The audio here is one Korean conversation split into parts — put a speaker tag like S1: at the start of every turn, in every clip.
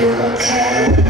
S1: you
S2: okay?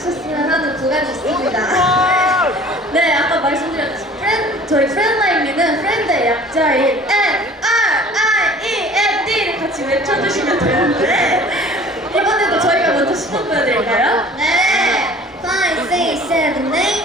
S3: 해주셨으면 하는 구간이 있습니다. 네,
S2: 아까
S1: 말씀드렸듯이 프렌, 저희 프렌라이미는 프렌드의 약자인 N, R, I, E, N, D를 같이 외쳐주시면 되는데 이번에도 저희가 먼저 시범 보여드릴까요?
S3: 네! 5, 6, 7, 8